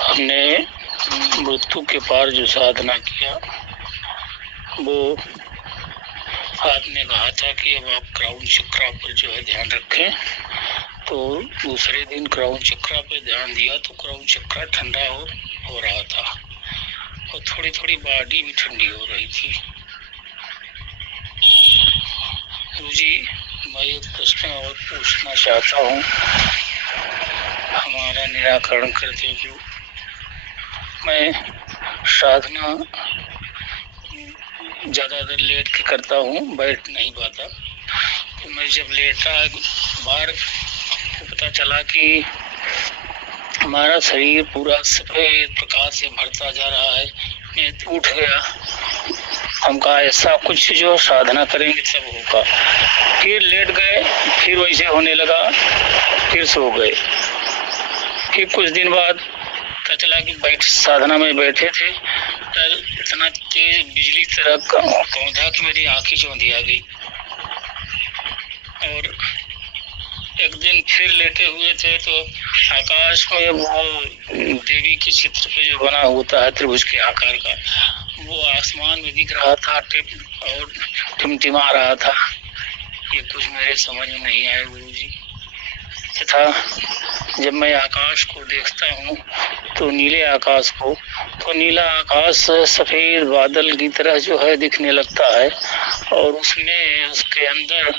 हमने मृत्यु के पार जो साधना किया, वो आपने कहा था कि अब आप क्राउन चक्रा पर जो है ध्यान रखें। तो दूसरे दिन क्राउन चक्रा पे ध्यान दिया तो क्राउन चक्रा ठंडा हो रहा था और थोड़ी थोड़ी बॉडी भी ठंडी हो रही थी। जी, मैं एक प्रश्न और पूछना चाहता हूँ, हमारा निराकरण कर दीजिए। मैं साधना ज़्यादातर लेट के करता हूँ, बैठ नहीं पाता। तो मैं जब लेटा बाहर तो पता चला कि हमारा शरीर पूरा सफेद प्रकाश से भरता जा रहा है। मैं उठ गया, हम कहा ऐसा कुछ जो साधना करेंगे सब होगा। फिर लेट गए, फिर वैसे होने लगा, फिर सो गए। फिर कुछ दिन बाद पता चला कि साधना में बैठे थे, कल इतना तेज बिजली तरह कौंधा कि मेरी आंखें चौंधी आ गई। और एक दिन फिर लेटे हुए थे तो आकाश में वो देवी के चित्र पे जो बना होता है त्रिभुज के आकार का, वो आसमान में दिख रहा था और टिमटिमा रहा था। ये कुछ मेरे समझ में नहीं आया गुरुजी। तथा जब मैं आकाश को देखता हूँ तो नीले आकाश को, तो नीला आकाश सफेद बादल की तरह जो है दिखने लगता है और उसके अंदर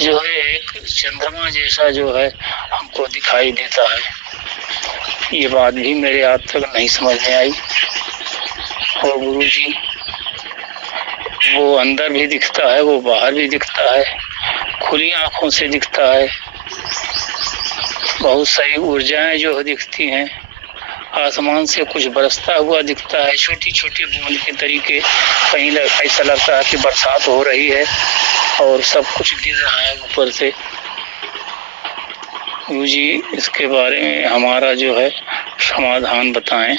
जो है एक चंद्रमा जैसा जो है हमको दिखाई देता है। ये बात भी मेरे आज तक नहीं समझ में आई। और गुरुजी, वो अंदर भी दिखता है, वो बाहर भी दिखता है, खुली आंखों से दिखता है। बहुत सारी ऊर्जाएं जो दिखती हैं, आसमान से कुछ बरसता हुआ दिखता है, छोटी छोटी बूंद के तरीके। कहीं ऐसा लगता है कि बरसात हो रही है और सब कुछ गिर रहा है ऊपर से। जी, इसके बारे में हमारा जो है समाधान बताएं।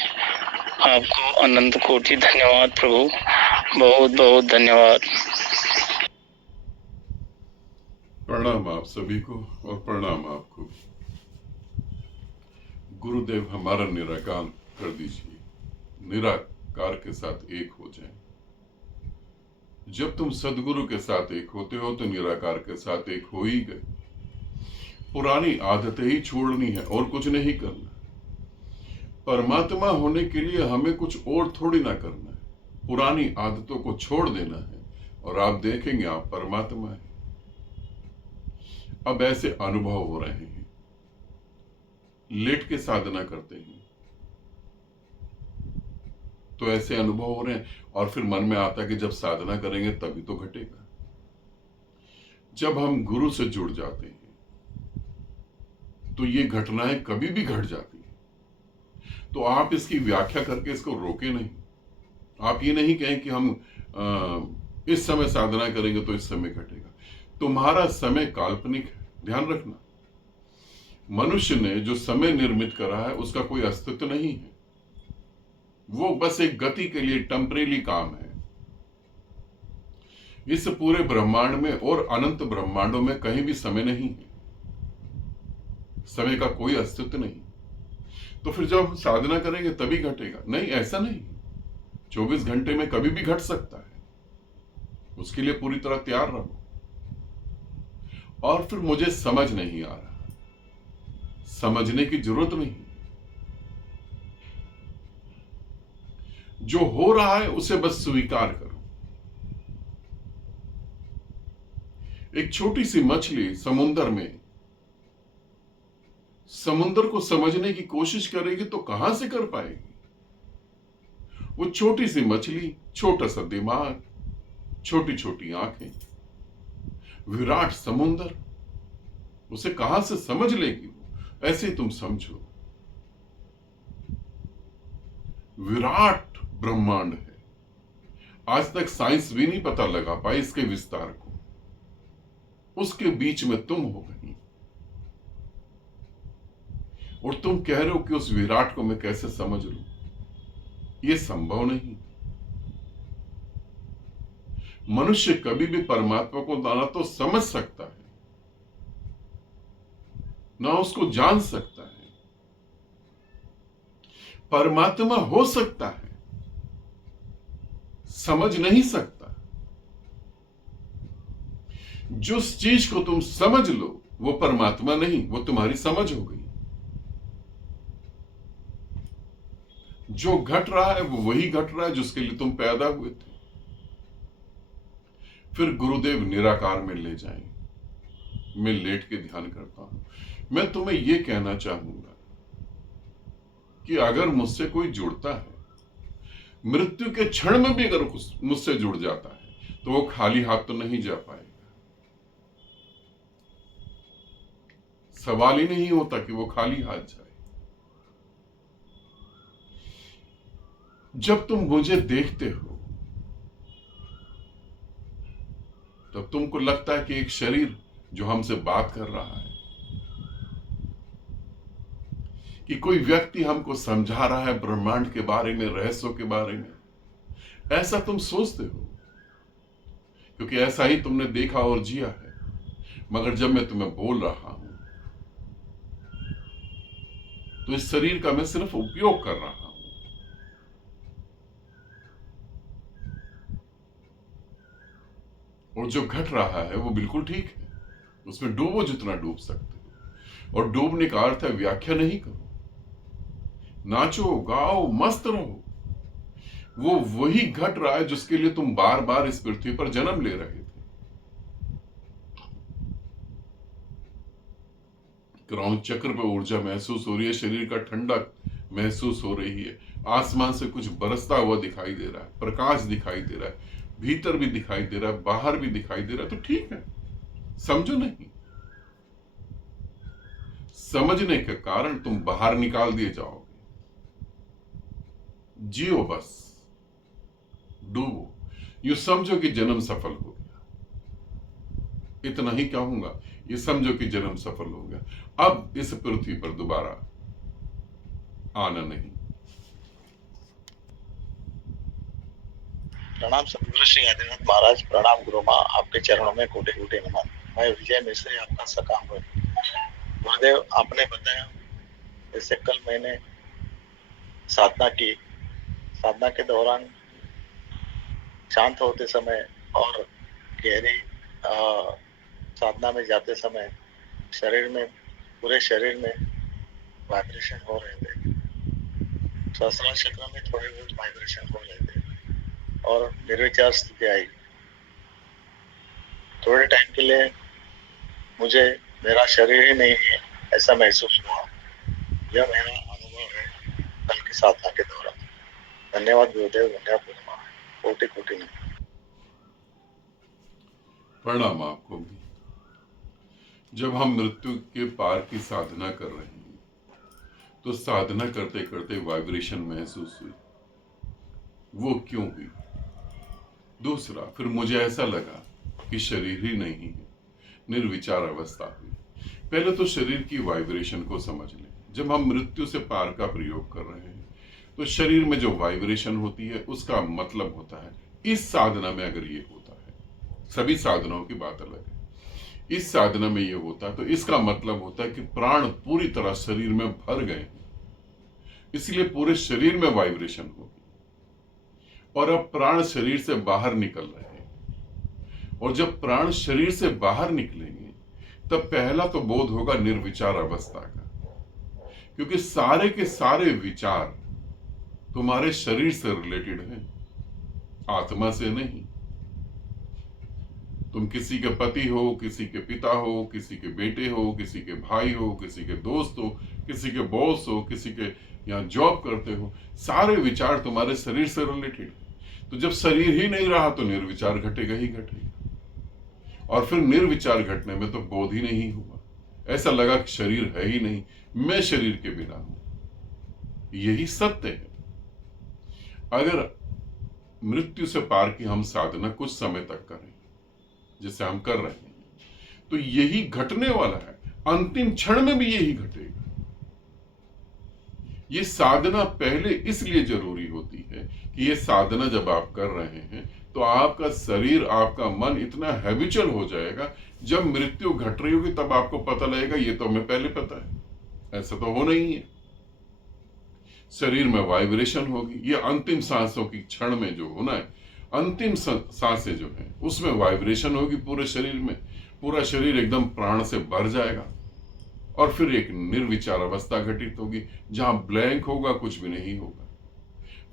आपको अनंत कोटि धन्यवाद प्रभु, बहुत बहुत धन्यवाद। प्रणाम आप सभी को और प्रणाम आपको। गुरुदेव हमारा निराकार कर दीजिए, निराकार के साथ एक हो जाएं। जब तुम सदगुरु के साथ एक होते हो तो निराकार के साथ एक हो ही गए। पुरानी आदतें ही छोड़नी है और कुछ नहीं करना। परमात्मा होने के लिए हमें कुछ और थोड़ी ना करना है, पुरानी आदतों को छोड़ देना है और आप देखेंगे आप परमात्मा है। अब ऐसे अनुभव हो रहे हैं, लेट के साधना करते हैं तो ऐसे अनुभव हो रहे हैं और फिर मन में आता है कि जब साधना करेंगे तभी तो घटेगा। जब हम गुरु से जुड़ जाते हैं तो ये घटनाएं कभी भी घट जाती है। तो आप इसकी व्याख्या करके इसको रोके नहीं। आप ये नहीं कहें कि हम इस समय साधना करेंगे तो इस समय घटेगा। तुम्हारा समय काल्पनिक है, ध्यान रखना। मनुष्य ने जो समय निर्मित करा है उसका कोई अस्तित्व नहीं है, वो बस एक गति के लिए टेम्परेरी काम है। इस पूरे ब्रह्मांड में और अनंत ब्रह्मांडों में कहीं भी समय नहीं है, समय का कोई अस्तित्व नहीं। तो फिर जब हम साधना करेंगे तभी घटेगा? नहीं, ऐसा नहीं। 24 घंटे में कभी भी घट सकता है, उसके लिए पूरी तरह तैयार रहो। और फिर मुझे समझ नहीं आ रहा, समझने की जरूरत नहीं। जो हो रहा है उसे बस स्वीकार करो। एक छोटी सी मछली समुद्र में समुद्र को समझने की कोशिश करेगी तो कहां से कर पाएगी? वो छोटी सी मछली, छोटा सा दिमाग, छोटी छोटी आंखें, विराट समुद्र, उसे कहां से समझ लेगी? ऐसे तुम समझो, विराट ब्रह्मांड है। आज तक साइंस भी नहीं पता लगा पाई इसके विस्तार को। उसके बीच में तुम हो गई और तुम कह रहे हो कि उस विराट को मैं कैसे समझ लूं? यह संभव नहीं। मनुष्य कभी भी परमात्मा को ना तो समझ सकता है, ना उसको जान सकता है। परमात्मा हो सकता है, समझ नहीं सकता। जिस चीज को तुम समझ लो वो परमात्मा नहीं, वो तुम्हारी समझ हो गई। जो घट रहा है वो वही घट रहा है जिसके लिए तुम पैदा हुए थे। फिर गुरुदेव निराकार में ले जाएंगे। मैं लेट के ध्यान करता हूं। मैं तुम्हें यह कहना चाहूंगा कि अगर मुझसे कोई जुड़ता है, मृत्यु के क्षण में भी अगर मुझसे जुड़ जाता है, तो वो खाली हाथ तो नहीं जा पाएगा। सवाल ही नहीं होता कि वो खाली हाथ जाए। जब तुम मुझे देखते हो तब तुमको लगता है कि एक शरीर जो हमसे बात कर रहा है, कि कोई व्यक्ति हमको समझा रहा है ब्रह्मांड के बारे में, रहस्यों के बारे में। ऐसा तुम सोचते हो क्योंकि ऐसा ही तुमने देखा और जिया है। मगर जब मैं तुम्हें बोल रहा हूं तो इस शरीर का मैं सिर्फ उपयोग कर रहा हूं। और जो घट रहा है वो बिल्कुल ठीक है। उसमें डूबो जितना डूब सकते हो। और डूबने का अर्थ है व्याख्या नहीं करो, नाचो गाओ मस्त रहो। वो वही घट रहा है जिसके लिए तुम बार बार इस पृथ्वी पर जन्म ले रहे थे। क्राउन चक्र पे ऊर्जा महसूस हो रही है, शरीर का ठंडक महसूस हो रही है, आसमान से कुछ बरसता हुआ दिखाई दे रहा है, प्रकाश दिखाई दे रहा है, भीतर भी दिखाई दे रहा है, बाहर भी दिखाई दे रहा है। तो ठीक है, समझो नहीं। समझने के कारण तुम बाहर निकाल दिए जाओगे। जियो बस, डूबो। यू समझो कि जन्म सफल हो गया। इतना ही कहूंगा, ये समझो कि जन्म सफल हो गया। अब इस पृथ्वी पर दोबारा आना नहीं। प्रणाम सदगुरु श्री आदिनाथ महाराज। प्रणाम गुरु माँ, आपके चरणों में कोटि कोटि नमन। मैं विजय मिश्र, आपका सका हूँ। गुरुदेव, आपने बताया जैसे कल मैंने साधना की, साधना के दौरान शांत होते समय और गहरी साधना में जाते समय शरीर में, पूरे शरीर में वाइब्रेशन हो रहे थे। सहस्त्रार चक्र में थोड़े बहुत वाइब्रेशन हो रहे थे और निर्विचार स्थिति आई। थोड़े टाइम के लिए मुझे मेरा शरीर ही नहीं है ऐसा महसूस हुआ। यह मेरा अनुभव है कल की साधना के दौरान। धन्यवाद गुरुदेव, धन्यवाद गुरुमा, कोटि कोटि नमन। प्रणाम आपको भी। जब हम मृत्यु के पार की साधना कर रहे हैं तो साधना करते करते वाइब्रेशन महसूस हुई। वो क्यों हुई? दूसरा, फिर मुझे ऐसा लगा कि शरीर ही नहीं है, निर्विचार अवस्था हुई। पहले तो शरीर की वाइब्रेशन को समझ लें। जब हम मृत्यु से पार का प्रयोग कर रहे हैं तो शरीर में जो वाइब्रेशन होती है उसका मतलब होता है, इस साधना में अगर ये होता है, सभी साधनाओं की बात अलग है, इस साधना में ये होता है तो इसका मतलब होता है कि प्राण पूरी तरह शरीर में भर गए हैं, इसलिए पूरे शरीर में वाइब्रेशन होगी। और अब प्राण शरीर से बाहर निकल रहे हैं, और जब प्राण शरीर से बाहर निकलेंगे तब पहला तो बोध होगा निर्विचार अवस्था का, क्योंकि सारे के सारे विचार तुम्हारे शरीर से रिलेटेड हैं, आत्मा से नहीं। तुम किसी के पति हो, किसी के पिता हो, किसी के बेटे हो, किसी के भाई हो, किसी के दोस्त हो, किसी के बॉस हो, किसी के यहाँ जॉब करते हो, सारे विचार तुम्हारे शरीर से रिलेटेड है। तो जब शरीर ही नहीं रहा तो निर्विचार घटेगा ही घटेगा। और फिर निर्विचार घटने में तो बोध ही नहीं हुआ, ऐसा लगा कि शरीर है ही नहीं, मैं शरीर के बिना हूं। यही सत्य है। अगर मृत्यु से पार की हम साधना कुछ समय तक करें जैसे हम कर रहे हैं तो यही घटने वाला है, अंतिम क्षण में भी यही घटेगा। ये साधना पहले इसलिए जरूरी होती है कि ये साधना जब आप कर रहे हैं तो आपका शरीर, आपका मन इतना हैबिचुअल हो जाएगा, जब मृत्यु घट रही होगी तब आपको पता लगेगा ये तो हमें पहले पता है, ऐसा तो होना ही है। शरीर में वाइब्रेशन होगी। ये अंतिम सांसों की क्षण में जो होना है, अंतिम सांसें जो हैं उसमें वाइब्रेशन होगी पूरे शरीर में। पूरा शरीर एकदम प्राण से भर जाएगा और फिर एक निर्विचार अवस्था घटित होगी जहां ब्लैंक होगा, कुछ भी नहीं होगा।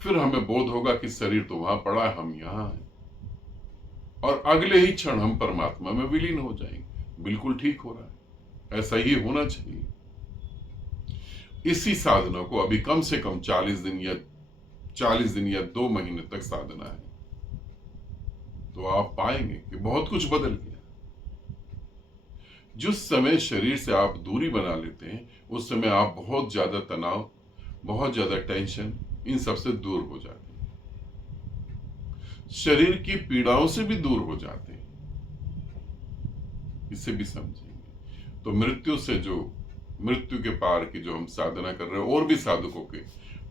फिर हमें बोध होगा कि शरीर तो वहां पड़ा है, हम यहां हैं, और अगले ही क्षण हम परमात्मा में विलीन हो जाएंगे। बिल्कुल ठीक हो रहा है, ऐसा ही होना चाहिए। इसी साधना को अभी कम से कम 40 दिन या 2 महीने तक साधना है, तो आप पाएंगे कि बहुत कुछ बदल गया। जिस समय शरीर से आप दूरी बना लेते हैं उस समय आप बहुत ज्यादा तनाव, बहुत ज्यादा टेंशन, इन सब से दूर हो जाते हैं, शरीर की पीड़ाओं से भी दूर हो जाते हैं। इसे भी समझेंगे तो मृत्यु के पार की जो हम साधना कर रहे हैं, और भी साधकों के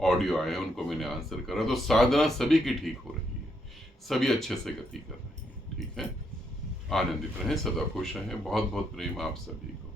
ऑडियो आए हैं, उनको मैंने आंसर करा, तो साधना सभी की ठीक हो रही है, सभी अच्छे से गति कर रहे हैं। ठीक है, आनंदित रहें, सदा खुश रहें। बहुत बहुत प्रेम आप सभी को।